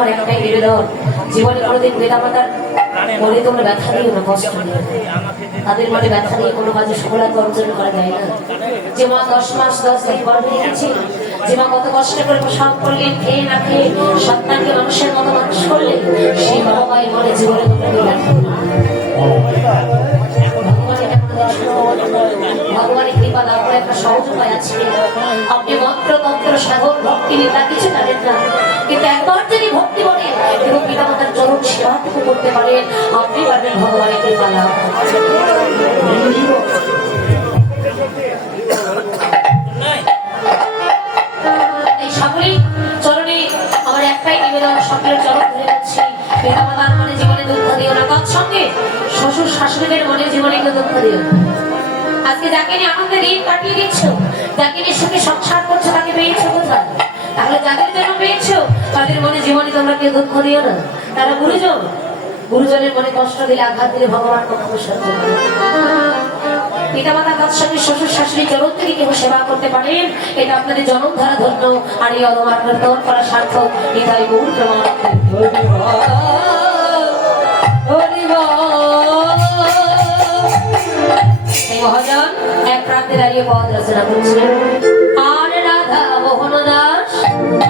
আমার একটাই নিবেদন, জীবনে কোনোদিন পিতামাতার মনে তোমরা ব্যথা দিও না, কষ্ট দিও না। তাদের মনে ব্যথা দিয়ে কোনো কাজে সফলতা অর্জন করা যায় না। যে মা 10 মাস 10 দিন গর্ভে রেখেছে, যে মা কত কষ্ট করে প্রসব করলেন, খেয়ে না খেয়ে সন্তানকে মানুষের মতো মানুষ করলেন, সেই বাবা মায়ের মনে জীবনে তোমরা ব্যথা দিও না। ভগবানের কৃপা লাভ করে একটা সহজ উপায় আছে। আপনি মন্ত্র তন্ত্র সাধন ভক্তি বিদ্যা কিছু জানেন না, কিন্তু একবার যদি ভক্তি করেন এবং পিতামাতার চরণ সেবাটুকু করতে পারেন, আপনি পারবেন ভগবানের কৃপা লাভ। এই সকলেই চরণে আমার একটাই নিবেদন, সকলের চরণ ধরে যাচ্ছি। পিতামাতার মনে জীবনে দুঃখ দিও না, তৎসঙ্গে শ্বশুর শাশুড়িদের মনে জীবনে দুঃখ দিও না। আজকে যাকে নিয়ে আনন্দে দিন কাটিয়ে দিচ্ছ, যাকে নিয়ে সুখে সংসার করছো, তাকে পেয়েছো কোথায়? তাহলে যাদের জন্য পেয়েছো তাদের মনে জীবনে তোমরা কেউ দুঃখ দিও না। তারা গুরুজন, গুরুজনের মনে কষ্ট দিলে, আঘাত দিলে ভগবান কখনো সহ্য করে না। পিতামাতা তৎসঙ্গে শ্বশুর শাশুড়ি চরণ থেকে কেউ সেবা করতে পারেন, এটা আপনাদের জনম ধারা ধন্য, আর এই অদমাত্র দর করা সার্থক। এটাই মূল প্রমাণ। মহাজন এক প্রান্তে দাঁড়িয়ে পদ রচনা করছিলেন। আর রাধা মোহন দাস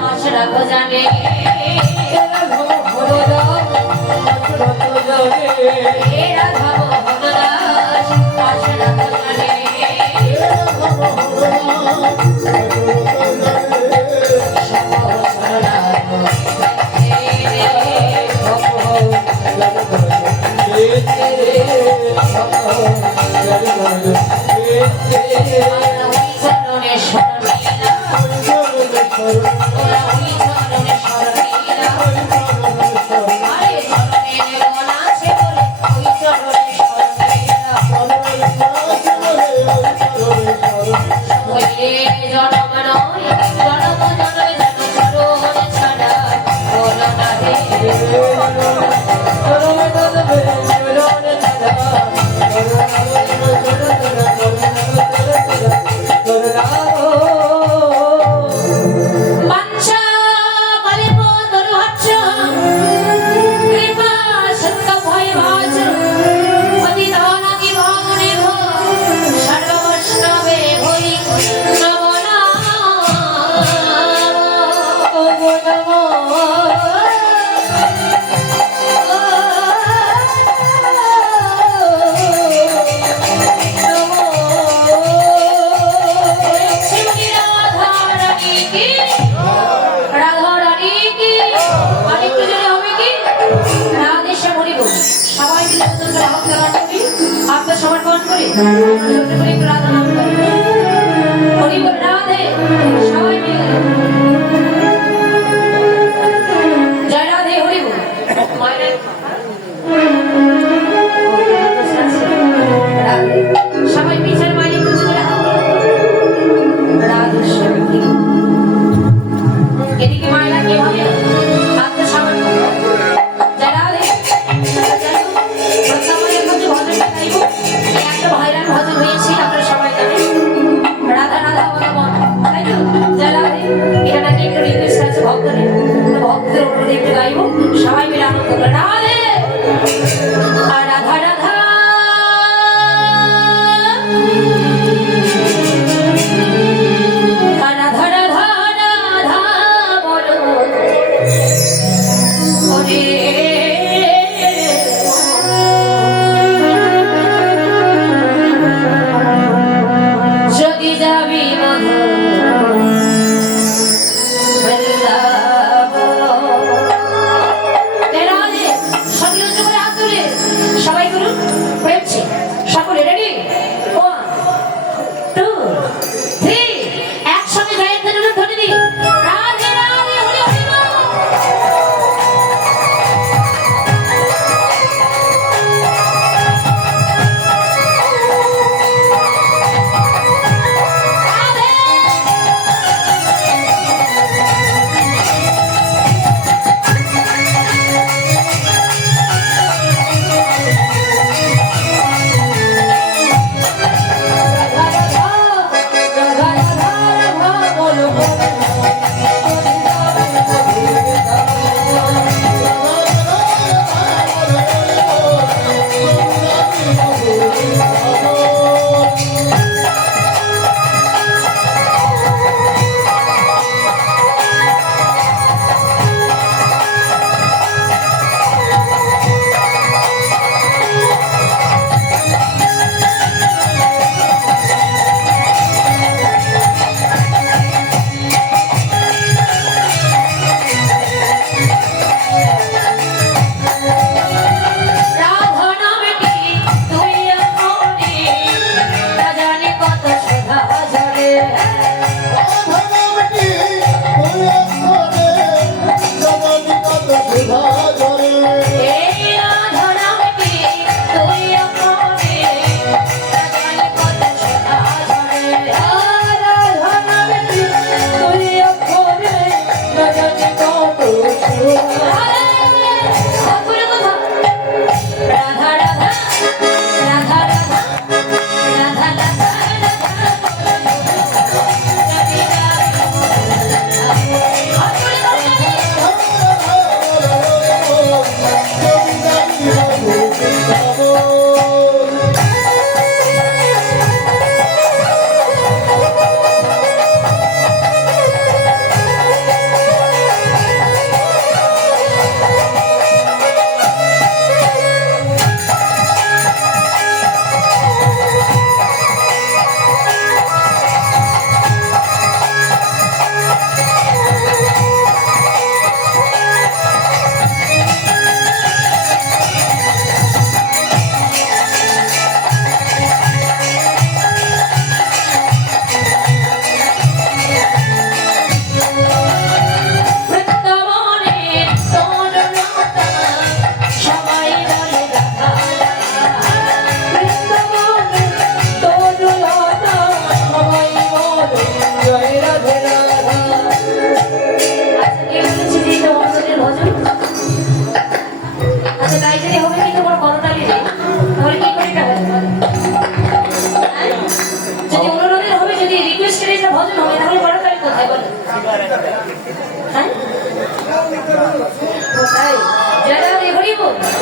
আশ রাখো জানে, রাধা মোহন দাস আশ রাখো জানে, আত্মসমর্পণ করে রাধা নাম করে রাধে সবাই মিলে জয় রাধে হরি বল। মায়ের সবাই পিছের মায়ের রাধে এদিকে মায়েরা কিভাবে আত্মসমর্পণ জয় রাধে। একটা ভাইরাল ভজন হয়েছে, আপনারা সবাই জানেন, রাধা রাধা বলা মন, তাই তো? জয় রাধে। এটা নাকি একটু রিকোয়েস্ট আছে ভক্তদের, ভক্তদের উপরে একটু গাইব, সবাই মিলে আনন্দ করে রাধে আর রাধা রাধা। রাধা রাধা রাধা বলো ওরে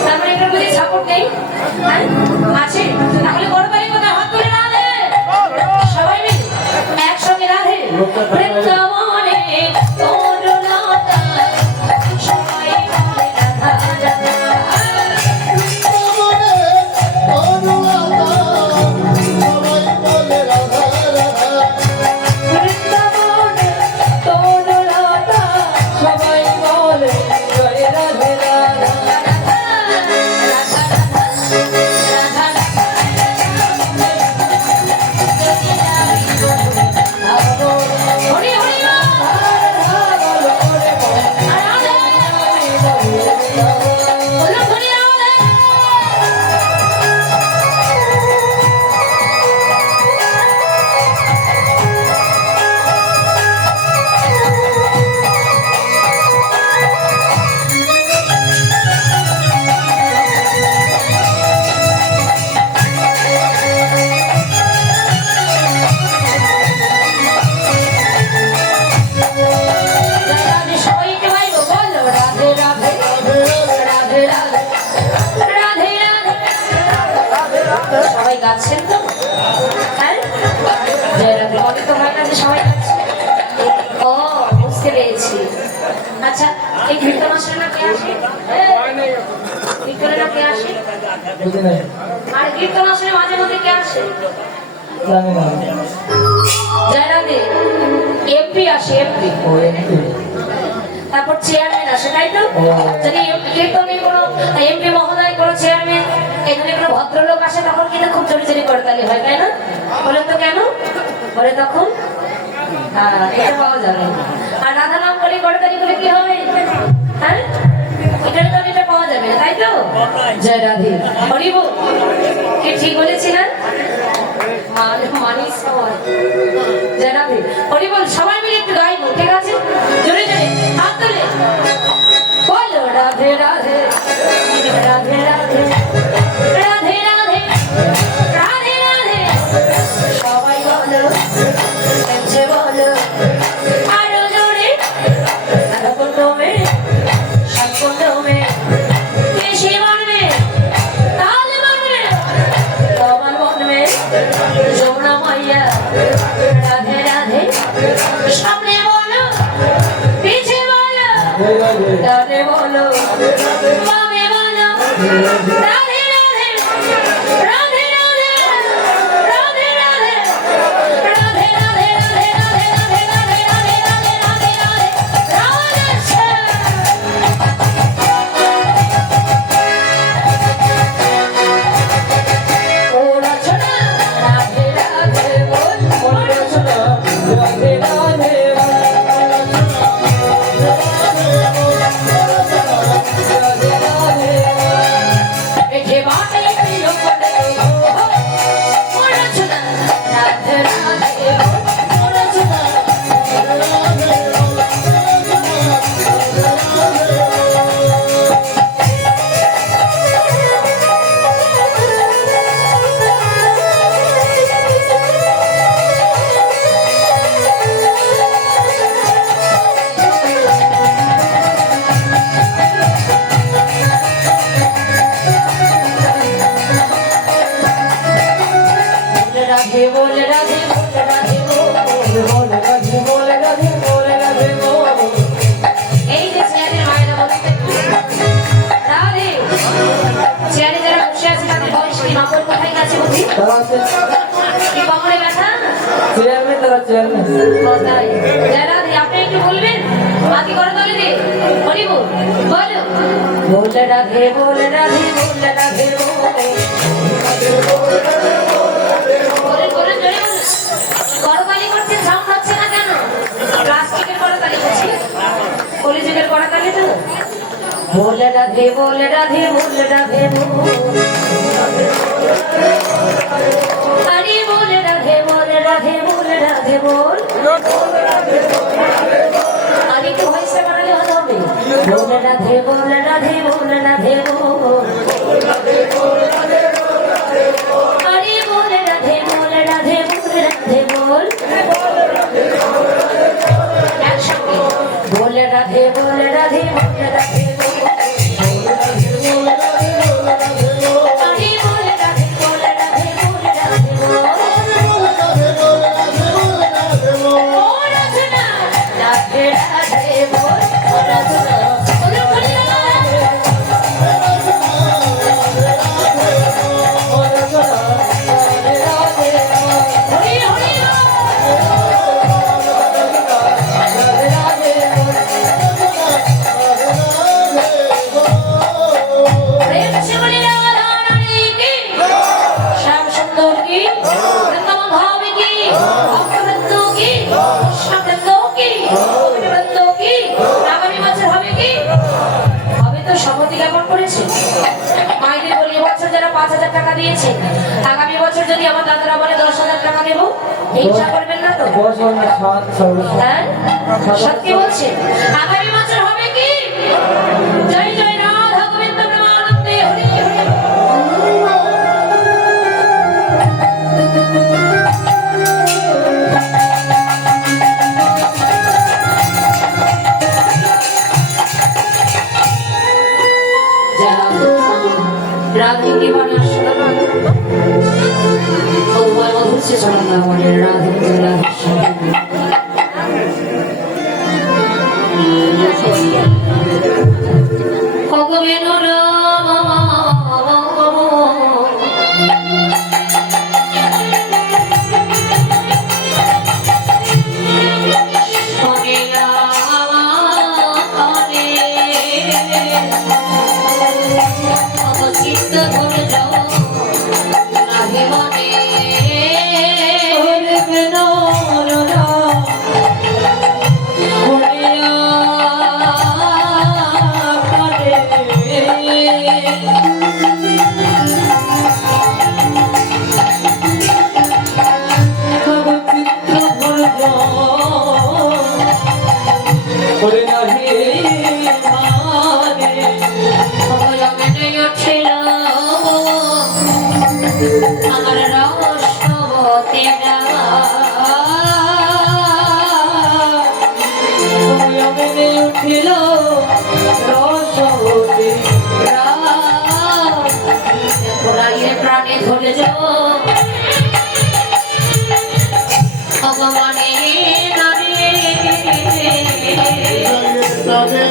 তারপরে এটার মধ্যে সাপোর্ট নেই, হ্যাঁ আছে, তাহলে করতালি কোথায়? হাত তুলে রাধে, সবাই মিলে একসঙ্গে রাধে। বৃন্দাবনে তরুলতা সবাই বলে রাধা রাধা। সবাই গাচ্ছেন তো, হ্যাঁ অনেক তো হয় না যে সবাই গাচ্ছে। ও বুঝতে পেরেছি। আচ্ছা এই কীর্তন আসলে না কে আসে? কীর্তনে না কে আসে? আর কীর্তন আসলে মাঝে মধ্যে কে আসে? জয়রাধে এমপি আসে, এমপি, তারপর চেয়ারম্যান আসে, তাই তো? যদি কীর্তনের কোনো এমপি মহোদয়, কোনো চেয়ারম্যান, এখানে কোনো ভদ্রলোক আসে তখন কিন্তু খুব জোরে জোরে করতালি হয়, তাই না? বলেন তো কেন? বলে তখন এটা পাওয়া যাবে। আর রাধা নাম করে করতালি করে কি হবে? হ্যাঁ এখানে তো এটা পাওয়া যাবে না, তাই তো? জয় রাধে, হরি বল। কি ঠিক বলেছি না? মানিস সবাই। জয় রাধে, হরি বল। সবাই মিলে একটু গাইবো, ঠিক আছে? জোরে জোরে হাত তুলে বলো রাধে রাধে রাধে রাধে রাধে রাধে রাধে রাধে। সবাই বলো সে বলো আরো জোরে কুণ্ডমে কুণ্ডমে বেশি মানবে তাহলে মানবে তোমার মনবে যমুনা মাইয়া। রাধে রাধে সামনে বলো পিছে বলো রাধে বলো বামে বলো রাধে রাধে রাধে রাধে রাধে রাধে রাধে রাধে রাধে রাধে রাধে রাধে রাধে রাধে রাধে রাধে ওরা ছোটা রাধে রাধে বল ওরা ছোটা রাধে রাধে রাধে বল রাধে বল রাধে বল রাধে বল রাধে বল রাধে বল। এই যে চেয়ারের মায়েরা বলতে রাধে, চেয়ারে যারা বসে আছে তাদের বয়স কি? নকল কোথায় গেছে বুঝি? কি কোমরে ব্যথা? চেয়ারম্যান তারা চেয়ারম্যান কোথায়? রাধে আপনি একটু বলবেন, বাকি করে তাহলে দে হরি বল বলো বল রাধে বল রাধে বল রাধে বল। করতালি করছে, সাউন্ড হচ্ছে না কেন? প্লাস্টিকের করতালি করছে, কলিযুগের করতালি তো। বল রাধে বল রাধে বল রাধে বল আরে বল রাধে বল রাধে বল রাধে বল। আর একটু ভয়েসটা বাড়ালে ভালো হবে। বল রাধে বল রাধে বল রাধে বল আরে বল রাধে বল রাধে বল রাধে বল। একসঙ্গে বল রাধে বল রাধে বল রাধে বল। 5,000 টাকা দিয়েছে, আগামী বছর যদি আমার দাদারা বলে 10,000 টাকা দেবো, হিংসা করবেন না তো? হ্যাঁ, সত্যি বলছে। আগামী বছর হবে কি? জয় জয় রাধা গোবিন্দ প্রেমানন্দে হরি হরি। राधे की बना मधुर से चढ़ा राधे प्राणे धरे जाओ भगवाने नारे धरे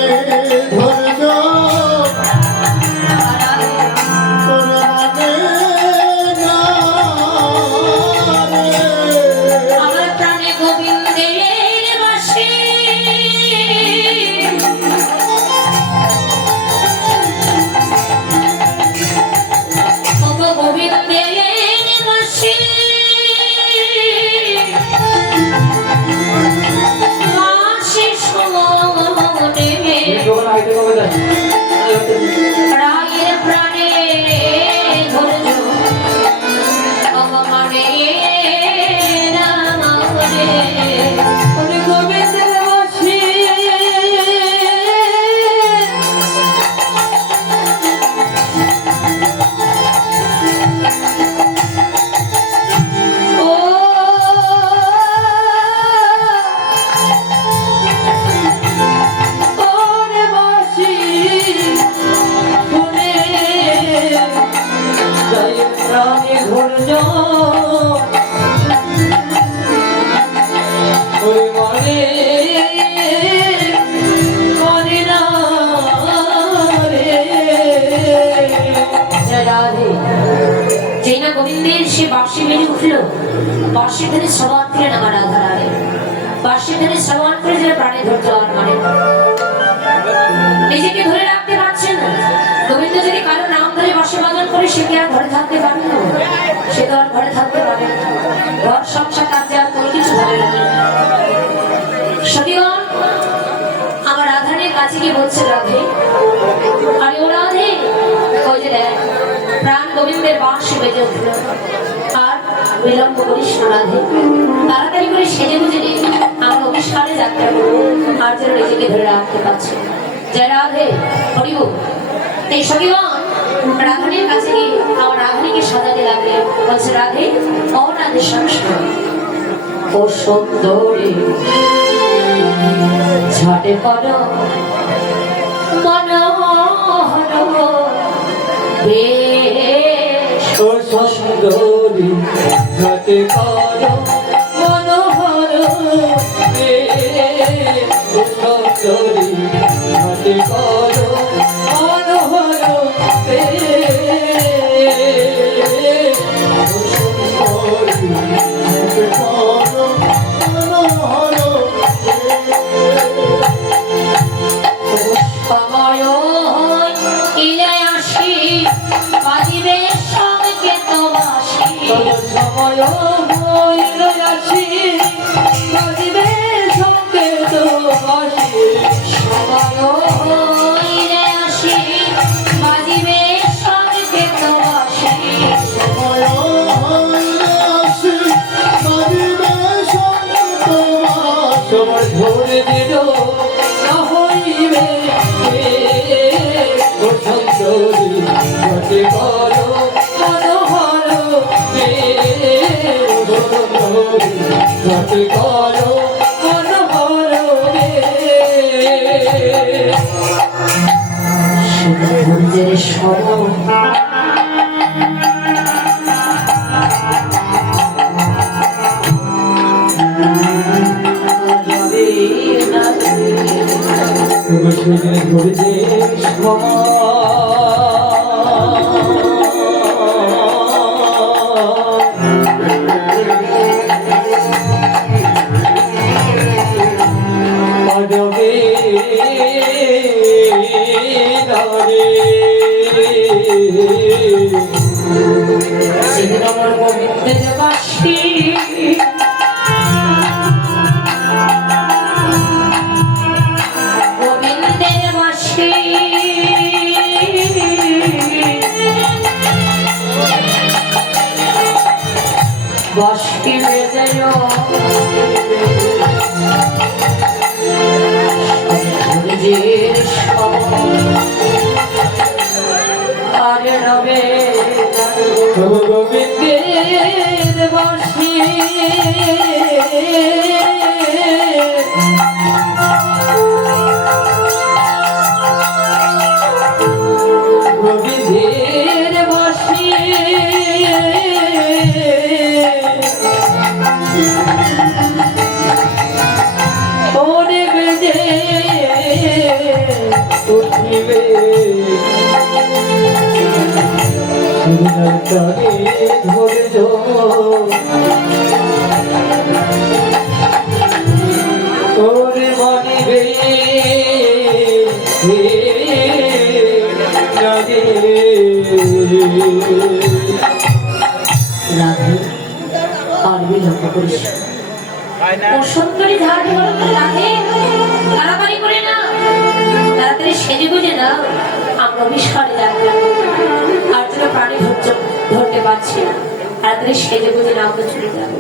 গোবিন্দের সে বাঁশি বেড়ে উঠল, বাঁশি ধরে শ্রবণ করলেন আমার রাধা রানী, বাঁশি ধরে শ্রবণ করে যেন প্রাণে ধরতে আর মানে নিজেকে ধরে রাখতে পারছেন না। গোবিন্দ যদি কারো নাম ধরে বাঁশি বাদন করে সে কি আর ঘরে থাকতে পারে না? সে তো আর ঘরে থাকতে পারে না, ঘর সংসার কাজে আর কোনো কিছু ভালো লাগে না। সতীগণ আমার রাধানের কাছে গিয়ে বলছে, রাধে আরে ও রাধে, ওই যে দেখ প্রাণ গোবিন্দের বাঁশি বেজে উঠল, আর বিলম্ব করিস না রাধে, তাড়াতাড়ি করে সেজে বুঝে নি আমার অবিষ্কারে যাত্রা করবো, আর যেন নিজেকে ধরে রাখতে পারছে। জয় রাধে হরিব। এই সখীগণ রাধানের কাছে গিয়ে আমার রাধানীকে সাজাতে লাগলে, বলছে রাধে ও রাধে সংস্কার ও সুন্দরী ঝাটে পড়ো মনোহর সুন্দরী ঝাটে পড়ো মনোহর সুন্দরী ঝাটে পড়ো মনোহর সময় ভরে দিল না হইবে ও সুন্দরী ঘটে করো মনোহর ঘটে করো মনোহর সূর্যের স্মরণ গোবিন্দের বাসী গোবিন্দের বাসী বাসী বেজয় আর রবে গোবিন্দের বাসী গোবিন্দের বাসী ওরে বেজে উঠিবে তরে ধৈর্য ওরে মনিবে রাধে আর বিলম্ব করিস ও সুন্দরী ধার রাধে তাড়াতাড়ি করে না তাড়াতাড়ি সেজে গুজে না আমরা বিস্ফারে যাবো আর যেন প্রাণী ধরতে পারছি না তাড়াতাড়ি সেজে গুজে না আমরা চলে যাবো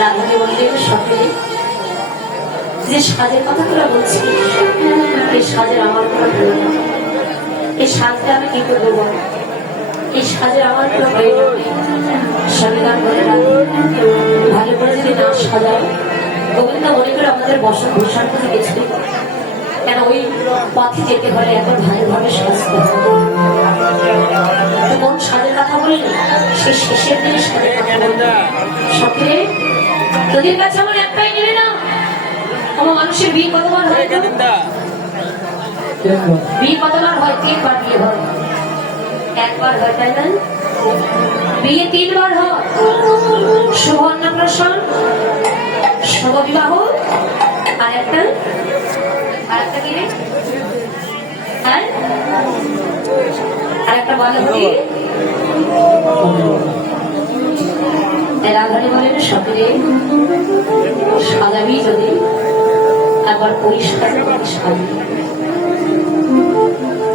রাধাকে বললে সকালে যে সাজের কথা তোরা বলছিস এই সাজের আমার কোনো প্রয়োজন এই সাজটা আমি কি করবো বল এই সাজের আমার কোনো প্রয়োজন নেই সংবিধান বলে ভালো করে যদি না সাজায় গোবিন্দ মনে করে আমাদের বসন ভূষণ থেকে কিছুই কেন ওই পথে যেতে হলে এখন ভালোভাবে সাজতে হবে কোন সাজের কথা বললি সে শেষের দিনে সাজের কথা বলবে সকলে তোদের কাছে আমার একটাই নেবে না আমার মানুষের বিয়ে কতবার হয় বিয়ে কতবার হয় 3 বার বিয়ে হয় একবার হয় তাই না বিয়ে 3 বার হয় শুভ অন্নপ্রাশন শুভ বিবাহ আর একটা কি আর একটা বলে রাধারে বলেন সকলে সাজাবি যদি একবার পরিষ্কার সাজাবি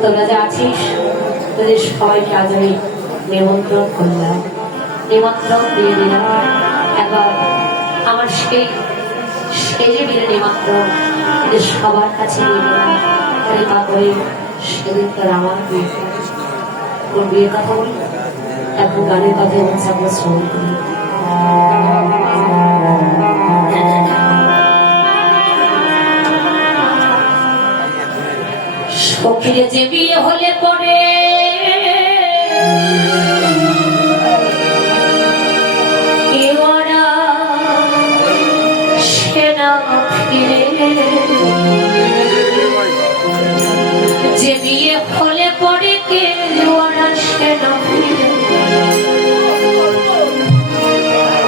তোরা যে আছিস তোদের সবাইকে আজ আমি নিমন্ত্রণ করলাম নিমন্ত্রণ দিয়ে দিলাম একবার আমার সেই সেজে দিলে নিমন্ত্রণ সবার কাছে নিয়ে গেলাম কৃপা করে সেদিন তোর আমার তোর বিয়ের কথা বলি এখন গানের কথা হচ্ছে আমরা শ্রবণ করি সখীরে যে বিয়ে হলে পরে কেওয়ারা সেনা ফিরে যে বিয়ে হলে পরে কেওয়ারা সেনা ফিরে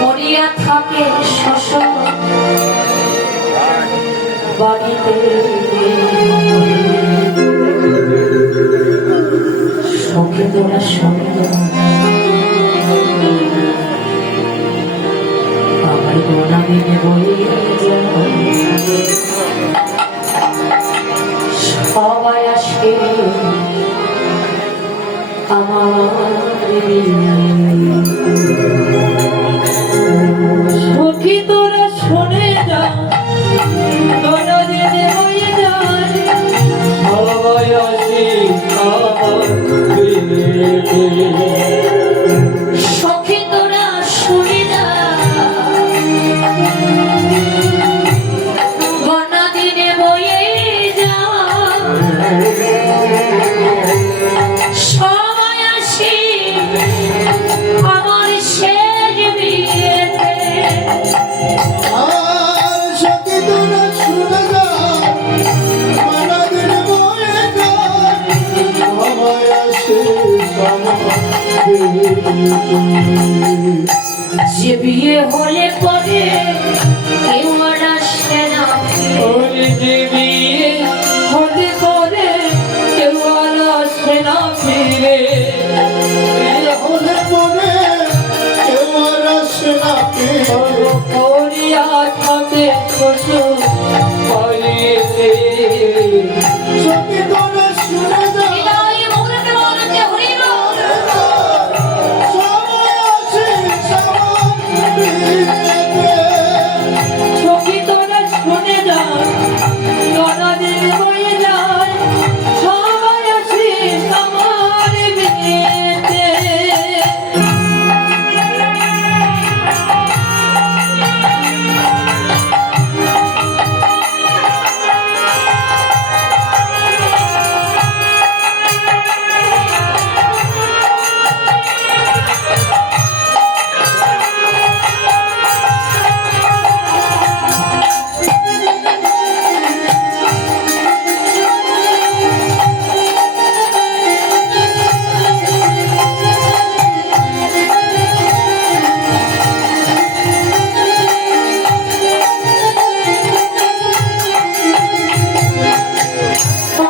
মরিয়া থাকে শ্বশুর বাড়িতে সখী তোরা সঙ্গে আমার গোনা মেনে বলে সবাই আসে আমার সখী তোরা শোনে যা আমার বিয়েতে সখী তোরা শুনে যা বনা দিনে বয়ে যা সময় আসি আমার শেষ বিয়েতে আর সখী তোরা শুনে যা মানাদের বয়ে যা আমায় আসে যে বিয়ে হলে পরে কেউ আর আসে না ওই যে বিয়ে হলে পরে কেউ আর আসে না ফিরে হলে পরে কেউ আর আসে না করিয়া থাকে শ্বশুর বাড়িতে সখী তোরা শুনে যা হৃদয় মৌনকে বলতে হরিব সময় আসে সবার বিয়েতে সখী তোরা শুনে যা ননদের বয়ে যায় সবাই আসিস আমার বিয়েতে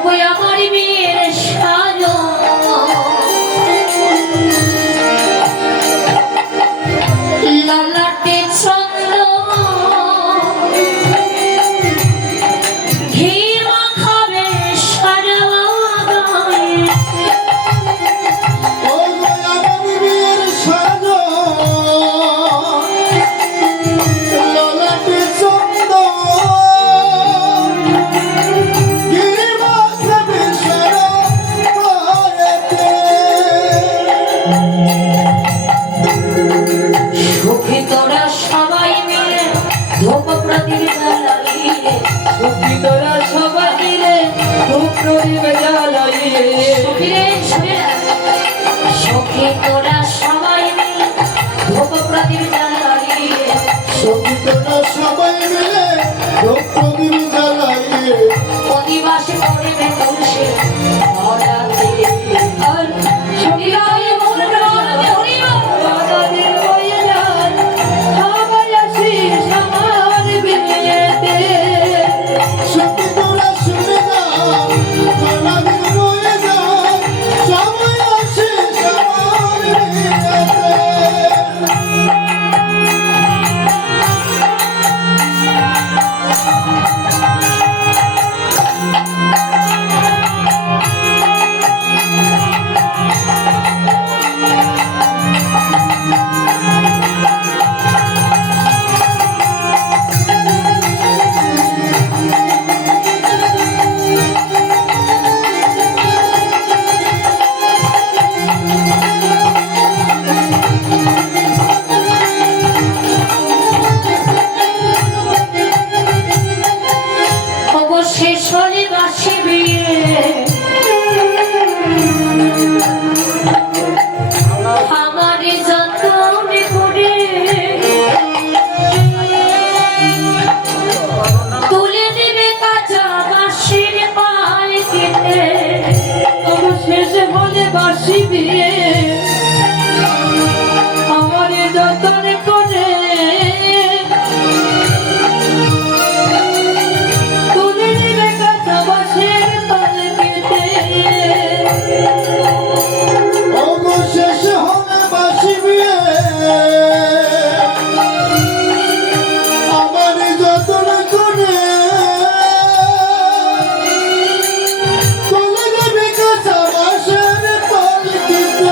ওই আমার বিয়ের সাজো লালাটে চন্দ্র ঘি মাখাবে সারা গায়ে ও গো আমার বিয়ের সাজো ললাটে চন্দন গিরি মাখাবে সারা গায়েতে সুখী তোরা সবাই মিলে ধূপ প্রদীপ জ্বালাইলে সখী তোরা সবাই মিলে খুব প্রদীপ জ্বালাইয়ে সুখীরে শুনে সখী তোরা সবাই মিলে ধূপ প্রদীপ জ্বালাইলে সখী তোরা সবাই মিলে ধূপ প্রদীপ জ্বালাইয়ে অধিবাস করবে তুলসী ভরাতে আর হৃদয়ে মৌনকে বলতে হরিব ননদের বয়ে যায় সবাই আসিস আমার বিয়েতে সখী তোরা শুনে যা মানাদের বয়ে যা সময় আসে সবার বিয়েতে অবশেষ হলে বাসি বিয়ে আমার যতন করে তুলে দেবে কাঁচা বাঁশের পালকিতে অবশেষ হলে বাসি বিয়ে আমার যতন করে তুলে নিবে কাঁচা বাঁশের পালকিতে অবশেষ হবে বাসি বিয়ে আমার যতন করে তুলে দেবে কাঁচা বাঁশের পালকিতে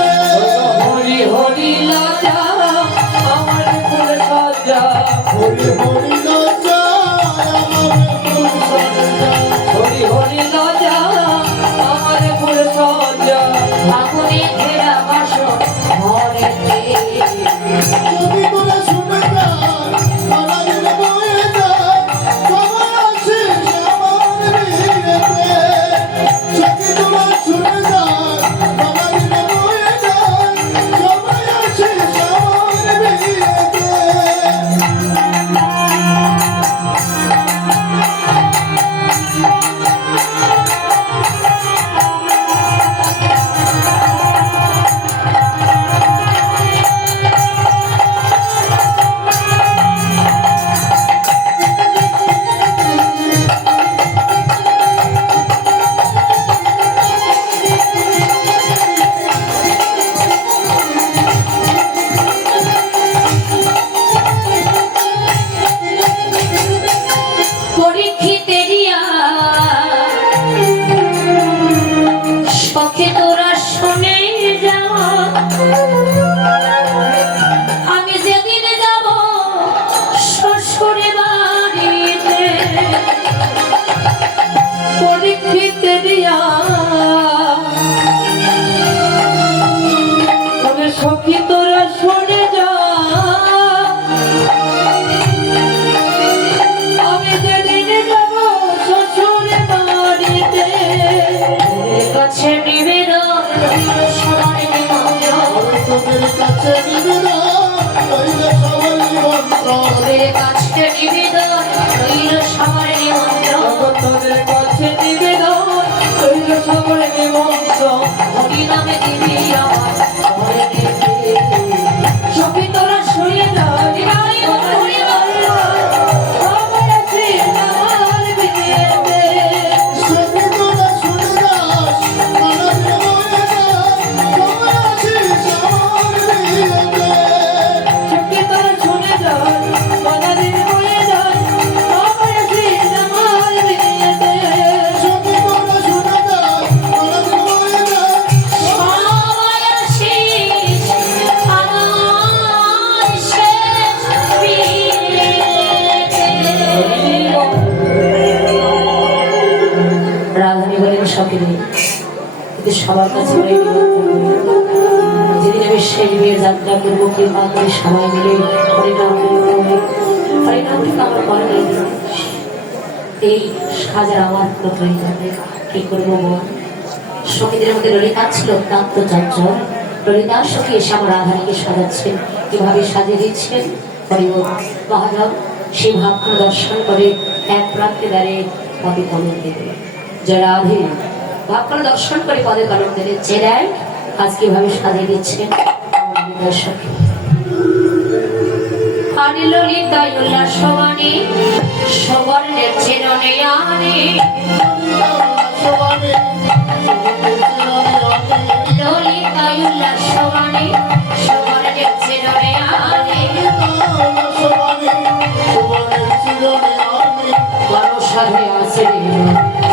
সখী তোরা শুনে যাওয়া আমি যেদিন যাব শ্বশুরে বাড়িতে পরীক্ষিত দিয়া তবে সখী তোরা শুনে যা আমি যেদিন যাব শ্বশুরে বাড়িতে কাছে নিবেদন সবার নিমন্ত্রণ আমি তোদের কাছে নিবেদন করিলে সবাই নিমন্ত্রণ তোদের কাছে নিবেদন রইল সবার নিমন্ত্রণ তোদের কাছে নিবেদন রইল সবার নিমন্ত্রণ হরি নামে দিবি আমার ঘরে দেবে সখী তোরা শুনে যা হরি হরি সবার আছে আমার বিয়েতে সখী তোরা শুনে যাস মনে মনে যাস সবাই আসিস আমার বিয়েতে সখী তোরা শুনে যা বাধাদিন বয়ে যায় সবার আছে আমার বিয়েতে সখী তোরা শুনে যাস মনে মনে যাস সবাই আসিস আমার শেষ বিয়েতে রাধানী বলেন সকিনি কিন্তু সবার কাছে বলে যেদিন আমি শেষ বিয়ের যাত্রা করবো কি মা করে সবাই মিলে হরিনাম হরিনাম থেকে আমার মনে নেই এই সাজার আমার পুরো হয়ে যাবে কি করবো বল সখীদের মধ্যে ললিতা ছিল অত্যন্ত চঞ্চল ললিতার সখী এসে আমার রাধানীকে সাজাচ্ছেন কিভাবে সাজিয়ে দিচ্ছেন হরিব মহাদেব সেই ভাবখানা দর্শন করে এক প্রান্তে দাঁড়িয়ে পদে কলম দেবে জয় রাধে ভাবখানা দর্শন করে পদে কলম দেবে যে দেয় আজ কিভাবে সাজিয়ে দিচ্ছেন আমার হৃদয়ের সখী আনি ললিতা উল্লাসবাণী সবর্ণের চিরনে আনে সবাই ললিতা উল্লাসবাণী সবর্ণের চিরনে আনে বড় সাধে আছে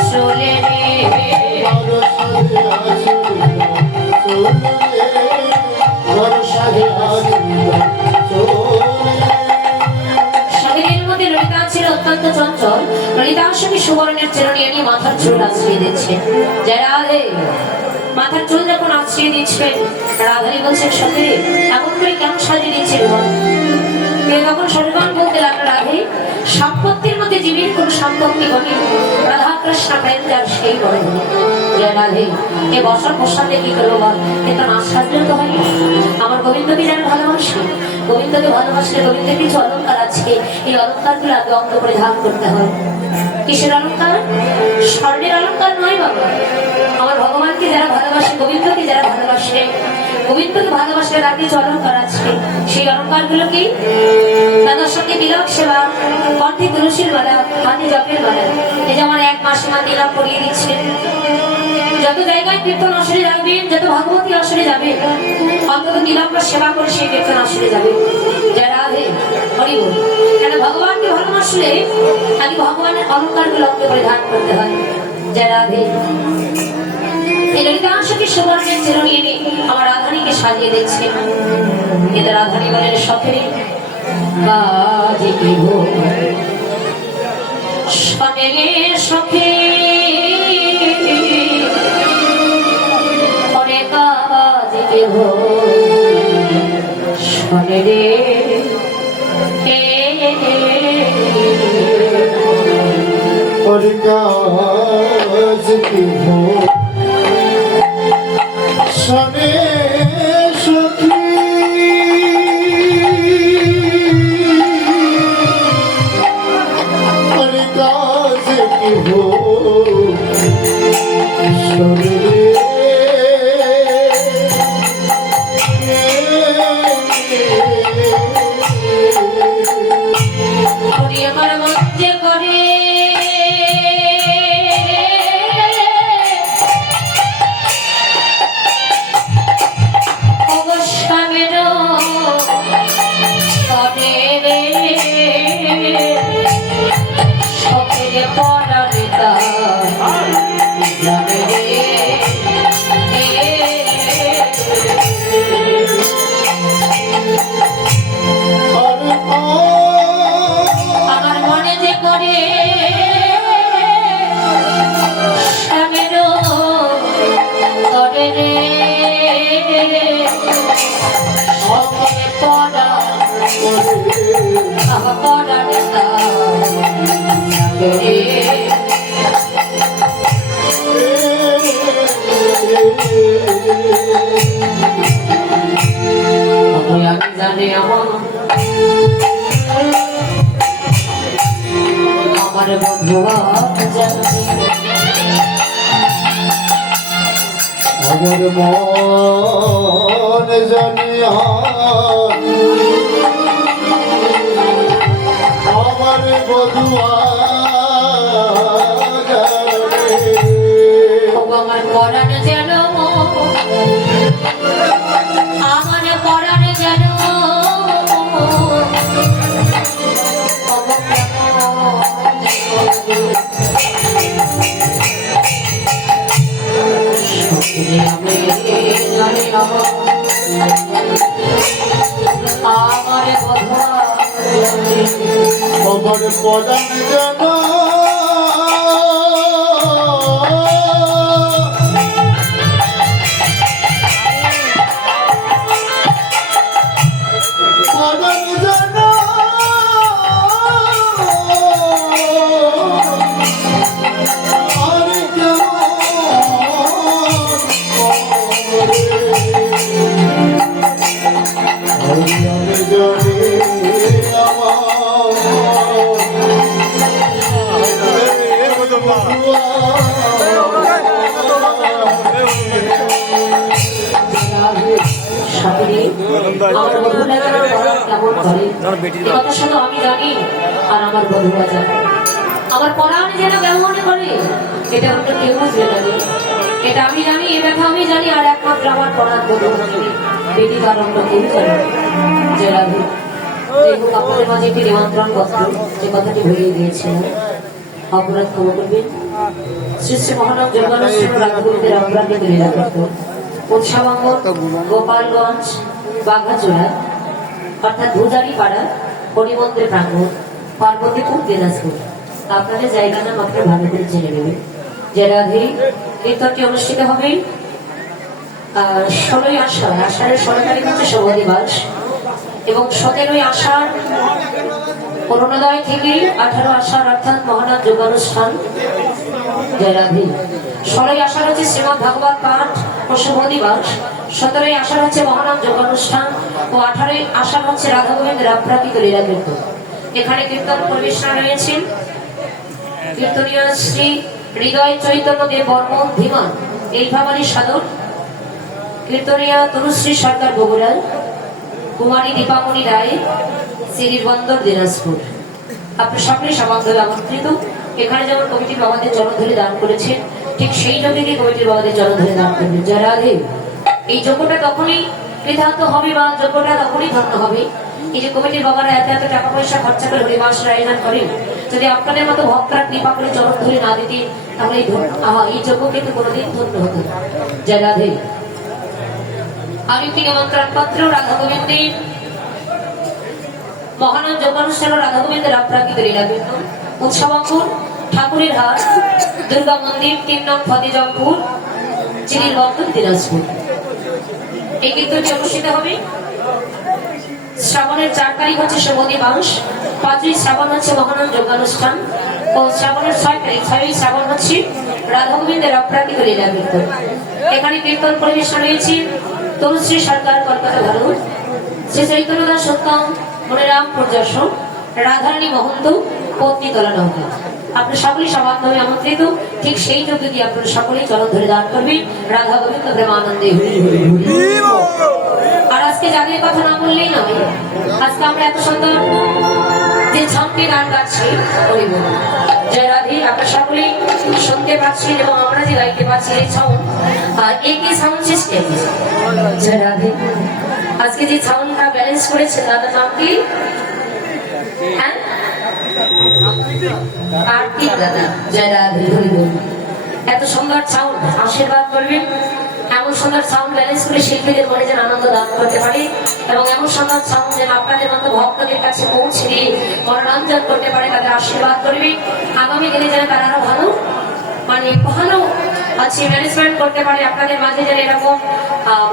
চলে রে সাধীদের মধ্যে ললিতা ছিল অত্যন্ত চঞ্চল ললিতার সঙ্গে সুবর্ণের চিরনি নিয়ে মাথার চুল আশ্রিয়ে দিচ্ছে জয় রাধে মাথার চুল যখন আশ্রিয়ে দিচ্ছেন রাধানী বলছেন সখী এমন করে কেন সাজিয়ে দিচ্ছেন বল তখন সর্বান বলতে লাগলো রাধে সম্পত্তির মধ্যে জীবের কোন সম্পত্তি ঘটে রাধা কৃষ্ণ প্রেম যার সেই বড় হলো জয় রাধে এ বছর পোশাকে কি করবো বল কিন্তু না সাজলে তো হয় আমার গোবিন্দকে যারা ভালোবাসে গোবিন্দকে ভালোবাসলে গোবিন্দের কিছু অলঙ্কার আছে এই অলঙ্কার গুলো আগে অঙ্গ করে ধারণ করতে হয় কিসের অলঙ্কার স্বর্ণের অলঙ্কার নয় বাবা আমার ভগবানকে যারা ভালোবাসে গোবিন্দকে যারা ভালোবাসে গোবিন্দকে ভালোবাসলে তার কিছু অলঙ্কার আছে সেই অলঙ্কার গুলো কি তাদের সঙ্গে তিলক সেবা কণ্ঠে তুলসীর মালা হাতে জপের মালা এই যে আমার এক মাসে মা তিলক পরিয়ে দিচ্ছে যত জায়গায় কীর্তন আসরে যাবেন যত ভগবতী আসরে যাবে অন্তত তিলকরা সেবা করে সেই কীর্তন আসরে যাবে জয় রাধে হরি বল কেন ভগবানকে ভালোবাসলে আগে ভগবানের অলঙ্কার গুলো অঙ্গে করে ধারণ করতে হয় জয় রাধে এই ললিতাংশকে সুবর্ণের চিরুনি এনে আমার রাধানীকে সাজিয়ে দিচ্ছে কিন্তু রাধানী বলেন সখী বাজে কি গো শোনে সখী অনেক বাজে কি গো শোনে রে কাজ কি হো শোনে সখী কাজ কি হো শোনে হরি আমার মধ্যে করে হবে রে সঙ্গে পড়া পড়া নেতা রে আমি জানি আমার বন্ধুয়া জানি আমার মন জানিয়া আমার বধুয়া আমার পরাণ যেন আমার পরাণ যেন আমার আমার পদান যেন পদান যেন আর আমি জানি আর আমার বন্ধুরা জানে আমার পরাণ যেন কেমন করে এটা অন্য কেউ বুঝবে না এটা আমি জানি এ ব্যথা আমি জানি আর একমাত্র আমার পরাণ বন্ধু বেদি তার অন্য কেউ জানে যে রাধু আপনাদের মাঝে একটি নিমন্ত্রণ পত্র যে কথাটি ভুলিয়ে দিয়েছিলেন অপরাধ ক্ষমা করবেন শ্রী শ্রী মহানব যোগানুষ্ঠান রাধাগুরুদের অপরাধে লীলা করত উৎসবাঙ্গ গোপালগঞ্জ বাঘাচোড়া অর্থাৎ ভুজারি পাড়া হরিমন্দির প্রাঙ্গণ পার্বতীপুর দিনাজপুর আপনাদের জায়গা নাম আপনার ভালো করে জেনে নেবেন যে রাধে কীর্তনটি অনুষ্ঠিত হবে 16ই আষাঢ় আষাঢ়ের 16 তারিখ হচ্ছে শুভ দিবস এবং 17ই আষাঢ় অরুণোদয় থেকে 18 আষাঢ় অর্থাৎ মহানাদ যোগানুষ্ঠান জয় রাধে 16ই আষাঢ় হচ্ছে শ্রীমদ ভাগবত পাঠ ও শুভ দিবস 17ই আষাঢ় হচ্ছে মহানাদ যোগানুষ্ঠান ও 18ই আষাঢ় হচ্ছে রাধা গোবিন্দ রাপ্রাকৃত লীলা কীর্তন এখানে কীর্তন পরিবেশনা রয়েছেন কীর্তনীয় শ্রী হৃদয় চৈতন্য দেব বর্মন ধীমান এই ভাবানী সাধক কীর্তনীয় তনুশ্রী সরকার বগুড়া কুমারী দীপামণি রায় সিরির বন্দর দিনাজপুর আপনি সকলে সমান্তরে আমন্ত্রিত এখানে যেমন কমিটির বাবাদের জনধরে দান করেছেন ঠিক সেই যোগ্যকে কমিটির বাবাদের জনধরে দান করবেন জয় রাধে এই যোগ্যটা তখনই কৃতার্থ হবে বা যোগ্যটা তখনই ধন্য হবে এই যে কমিটির বাবারা এত এত টাকা পয়সা খরচা করে হরিবাসের আয়োজন করেন যদি আপনাদের মতো ভক্তরা কৃপা করে চরণ ধরে না দিতে তাহলে এই যোগ্য কিন্তু কোনোদিন ধন্য হতো জয় রাধে আর একটি নিমন্ত্রণ পত্র রাধা গোবিন্দের মহানাদ যোগানুষ্ঠান রাধা গোবিন্দের রাপ্রাকৃত লীলা কীর্তন উৎসবাঙ্গন ঠাকুরের হাট দুর্গা মন্দির 3 নং ফতেজমপুর চিরির বন্দর দিনাজপুর এই কীর্তনটি অনুষ্ঠিত হবে শ্রাবণের 4 তারিখ হচ্ছে শুভ দিবস 5ই শ্রাবণ হচ্ছে মহানাদ যোগানুষ্ঠান ও শ্রাবণের 6 তারিখ 6ই শ্রাবণ হচ্ছে রাধা গোবিন্দের রাপ্রাকৃত লীলা কীর্তন এখানে কীর্তন পরিবেশনা রয়েছে তনুশ্রী সরকার কলকাতা ভারত শ্রী চৈতন্য দাস সত্যম মনিরাম পূর্যর্শন রাধারানী মহন্ত পত্নীতলা নৌকা আপনি সকলেই সমানভাবে আমন্ত্রিত ঠিক সেই যোগ্য দিয়ে আপনারা সকলেই চরণ ধরে দান করবেন রাধা গোবিন্দ প্রেমানন্দে আর আজকে যাদের কথা না বললেই নয় আজকে আমরা এত সুন্দর যে ছন্দে গান গাচ্ছি জয় রাধে আপনারা সকলেই শুনতে পাচ্ছেন এবং আমরা যে গাইতে পাচ্ছি এই সাউন্ড আর একই সাউন্ড সিস্টেম জয় রাধে আজকে যে সাউন্ডটা ব্যালেন্স করেছে দাদার নাম কি হ্যাঁ কার্তিক দাদা জয় রাধে এত সুন্দর সাউন্ড আশীর্বাদ করবেন এমন সুন্দর সাউন্ড ব্যালেন্স করে শিল্পীদের মনে যেন আনন্দ দান করতে পারে এবং এমন সুন্দর সাউন্ড যেন আপনাদের মতো ভক্তদের কাছে পৌঁছে দিয়ে মনোরঞ্জন করতে পারে তাদের আশীর্বাদ করবে আগামী দিনে যেন তারা আরো ভালো মানে ভালো আজকে ম্যানেজমেন্ট করতে পারে আপনাদের মাঝে যারা এরকম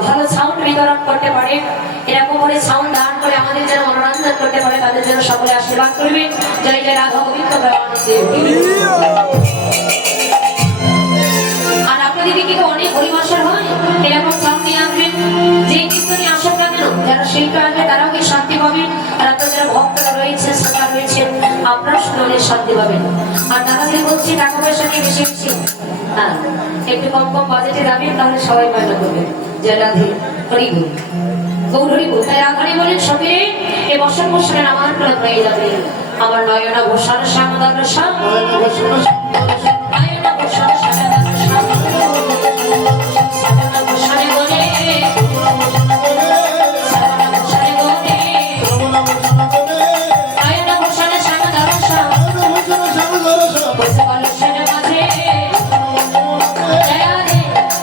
ভালো সাউন্ড বিতরণ করতে পারে, এরকম করে সাউন্ড দান করে আমাদের যারা মনোরঞ্জন করতে পারে তাদের জন্য সকলে আশীর্বাদ করবে। জয় জয় রাধা গোবিন্দ প্রেমানন্দে। আর আপনাদের দিকে তো অনেক হরিবাসর হয়, এরকম সাউন্ড নিয়ে আসবেন, যে কীর্তনে আসুক না কেন যারা শিল্পী আসবে তারাও কি শান্তি পাবেন, আর আপনার যারা ভক্তরা রয়েছে সাদা রয়েছে আপনারা শুনে শান্তি পাবেন। আর দাদাদের বলছি টাকা পয়সা নিয়ে বেশি বেশি হ্যাঁ একটু কম কম বাজেটে যাবেন, তাহলে সবাই মজা করবে। জয় রাধে হরি গুরু গৌর হরি গুরু। তাই রাধানি বলেন সবে এই বসন ভূষণের আমার প্রাণ হয়ে যাবে, আমার নয়না ভূষণ শ্যামদান শ্যাম নয়না ভূষণ শ্যামদান শ্যাম শ্যামদান ভূষণে বলে শ্যামদান ভূষণে বলে নয়না ভূষণ শ্যামদান শ্যাম বসে কলসের মাঝে জয় রাধে।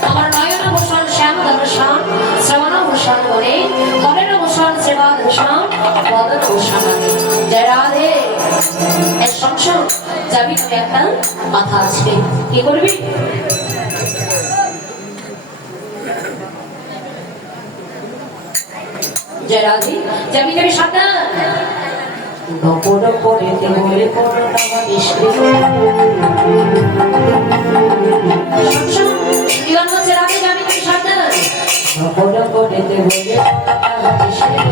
আমার নয়না ভূষণ শ্যামদান শ্যাম শ্রবণ ভূষণ বলে কলের ভূষণ সেবা ভূষণ বদন ভূষণ। জয় রাধে। এর সংসার যাবি তুমি একটা মাথা আসবে, কি করবি? জয় রাধে। যাবি তুমি সাবধান। নপর পরেতে বলে করোনা নিষ্ক্রিয় সংসার জীবন হচ্ছে রাধে, যাবি তুমি সাবধান। নপর পরেতে বলে করোনা নিষ্ক্রিয়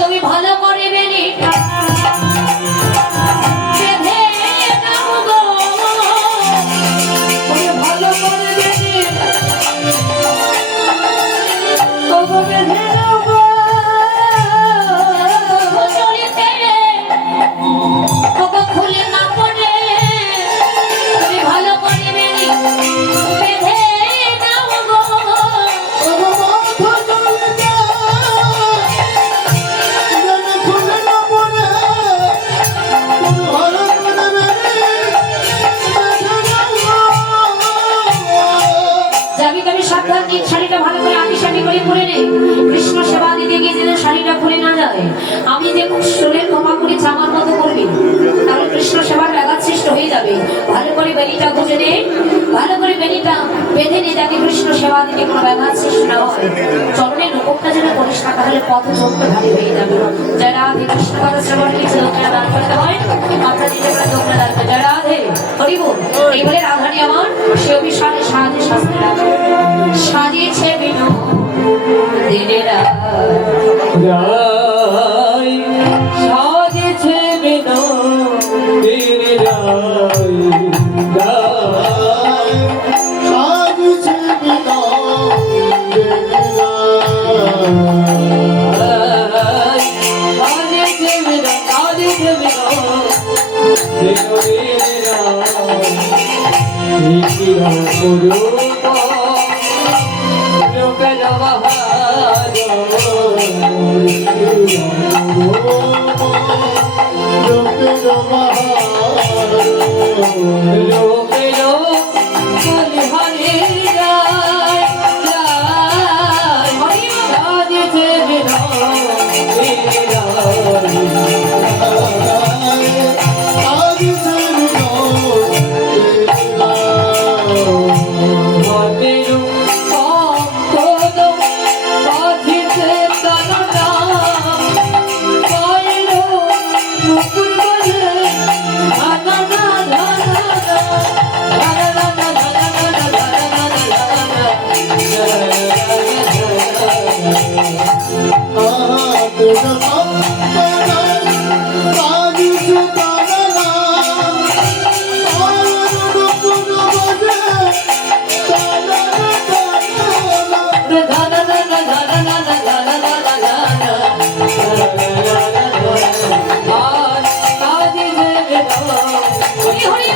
তুমি ভালো করে বেনি ভালো করে বেনি খুলে না পড়ে তুমি ভালো করে বেনি বেঁধে নাও গো শাড়িটা ভালো করে আমি শাড়ি করে পরে নেই, কৃষ্ণ সেবা দিতে গিয়ে যেন শাড়িটা খুলে না যায়। আমি যে চুলের খোপা করে জামার মতো করবি, তাহলে কৃষ্ণ সেবার ব্যাঘাত সৃষ্ট হয়ে যাবে। ভালো করে বেনিটা গুঁজে নে, ভালো করে বেনিটা বেঁধে নে, যাতে কৃষ্ণ সেবা দিতে কোনো ব্যাঘাত সৃষ্টি না হয়। চরণের রূপকটা যেন পরিষ্কার, তাহলে পথ চলতে ভারী হয়ে যাবে। জয় রাধে। কৃষ্ণ কথা শ্রবণ কিছু দক্ষিণা দান করতে হয়, আপনার দিতে পারে দক্ষিণা দান করে। জয় রাধে হরি বল। এই বলে রাধানি আমার সে অভিশালে সাজে শাস্তি রাখে সাজিয়েছে বিনো দিনেরা সাজেছে বিনো দিনেরা সাজছে বিনা সাজেছে বিনো সাজেছে বিনো দিনেরা লোকে লোক বলি হরি যায় যায় রাজেছে বিনয় আজ ছেড়ে মাতেরু অঙ্কদ বাঁধিতে তারা গাইলো নুপুর বলে ধানা না ধানা না হরি হরি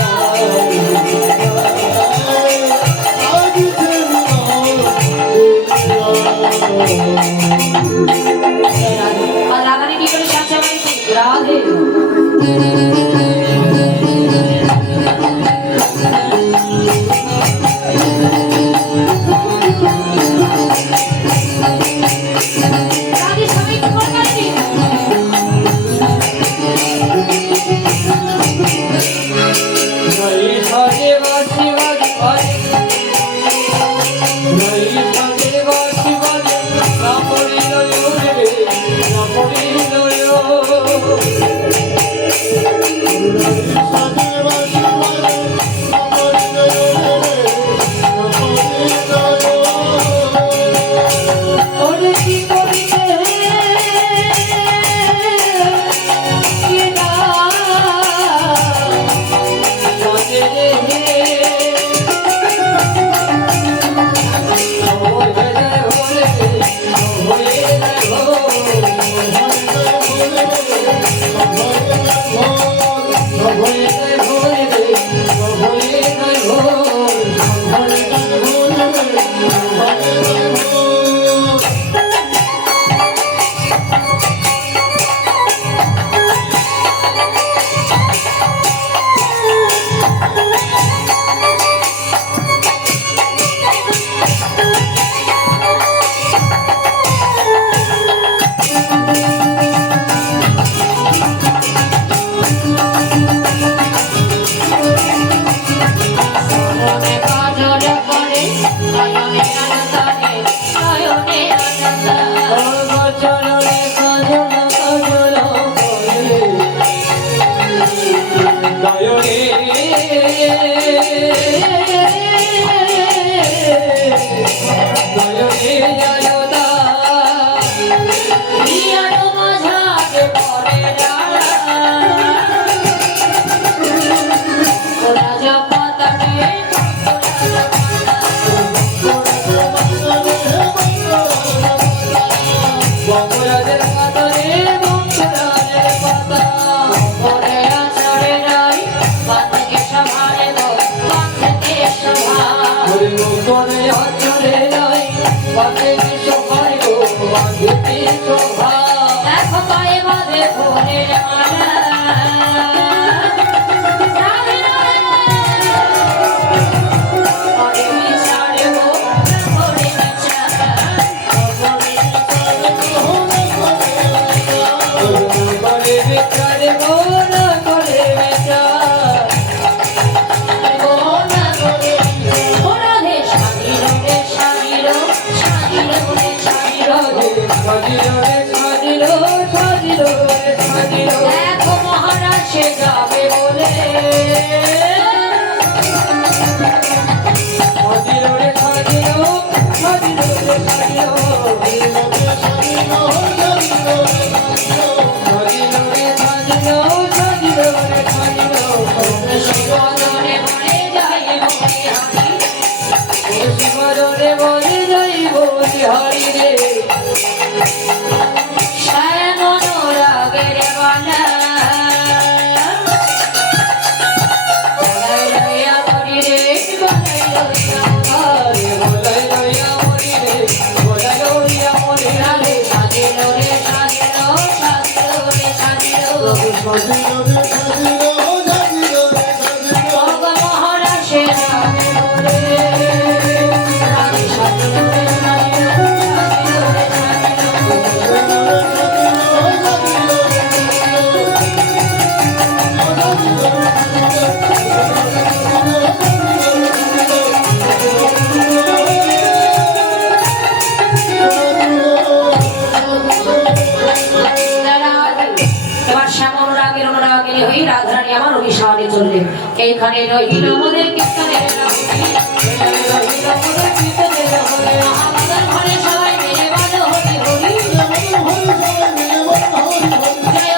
আর রাধারে কি করে সাথে বাড়িতে রাধে রাধে সবাই কি করতে দেখো পায়ে বাঁধে ফুলের মালা রাধে রাধে বিচারে গো করে বিচার করে বিচারে গোনা করে বিচার গোনা করে ও রাধে শাড়ির রে শাড়ির শাড়ির রে শাড়ির দেখো মহারাজ সে যাবে বলে শিবদরে মরে যাই মনে হারি হরি রে শ্যামন রাগের বালা বলাই লইয়া মরি রে বলাই লইয়া বলাই লইয়া মরি রে বলাই লইয়া মরি রাধে সাজিল রে সাজিল সাজিল রে সাজিল সাজিল রে সাজিল সাজিল রে সাজিল এখানে রহিল মোদের কীর্তনের রহরি, এখানে রহিল মোদের কীর্তনের রহরি। মহাবাজার ঘরে সবাই মিলে বলো হরি হরি, হরি সবাই মিলে বল হরি হরি। জয়